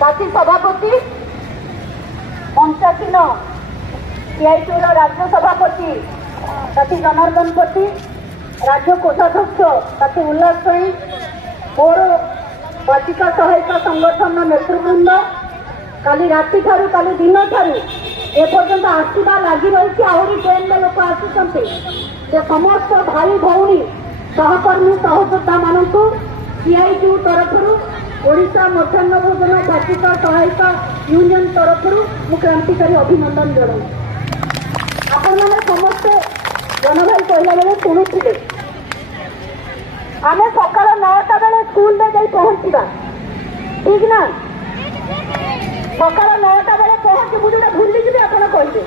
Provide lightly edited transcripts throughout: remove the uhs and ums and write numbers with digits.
बाकी सभापति मंचासीन सीआईटी राज्य सभापति ताकि जनार्दन पति राज्य कोषाध्यक्ष ताकि उल्लास स्वयं मोर बाचिका सहायता संगठन नेतृवृंद काली राति ठारू काली दिन ठारू एपर्यंत आसवा लगी रही आहरी ट्रेन में लोक आसुंट से समस्त भाई भौणी सहकर्मी सहयोद्धा मानू सीआईटी तरफ ओडिशा मध्याह्न भोजन बाचिका सहायता यूनियन तरफ मु क्रांतिकारी अभिनंदन जनाऊँ। आपण मैंने समस्ते जन भाई कहला बेले शुणुले आम सकाल 9टा बेले स्कूल में जाई पहुंचा ठीक ना सकाल 9टा बेले पहुंची मुझे भूली जी आप कहे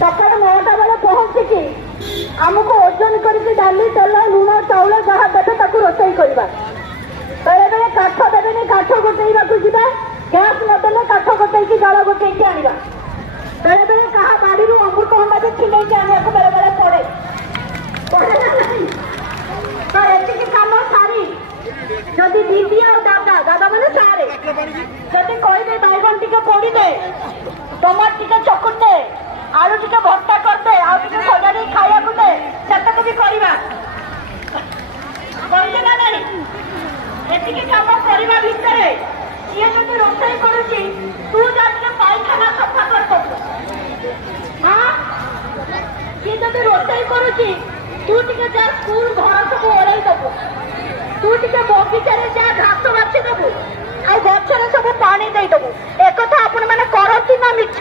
सकाल 9टा बेले पहुंचिकी आमको ओजन करके डाली तेल लुण चाउल जहाँ देते ताकू रोषई करवा बेले बेले काठ देवे काठ गोटेवा जा गैस नदेले काठ गोटे जाल गोटे आना बेले बेले क्या बाड़ी अमृतभंडा भी छिड़े आने बेले बेले पड़े तो ये कम सारी जदि दीदी और दादा दादा मैंने सारे जदि कहीदे बैगन टे पोड़ी दे टमाट टे चकुट दे आलू टे भर्ता करदे आगे सजाड़ी खाया दे से भी करवा कहले ना नहीं ये कम करवा भितर ये जो रोषई करुच्ची तू जाके पायखाना सफा कर हाँ सी जो रोषई करुच्ची तू टे जा स्कूल घर सब ओरई दबु तू टे बगीचार जा घास बाछी दबु आ गचर सब पानी दे दबु एक आपण मैंने करती ना मिछ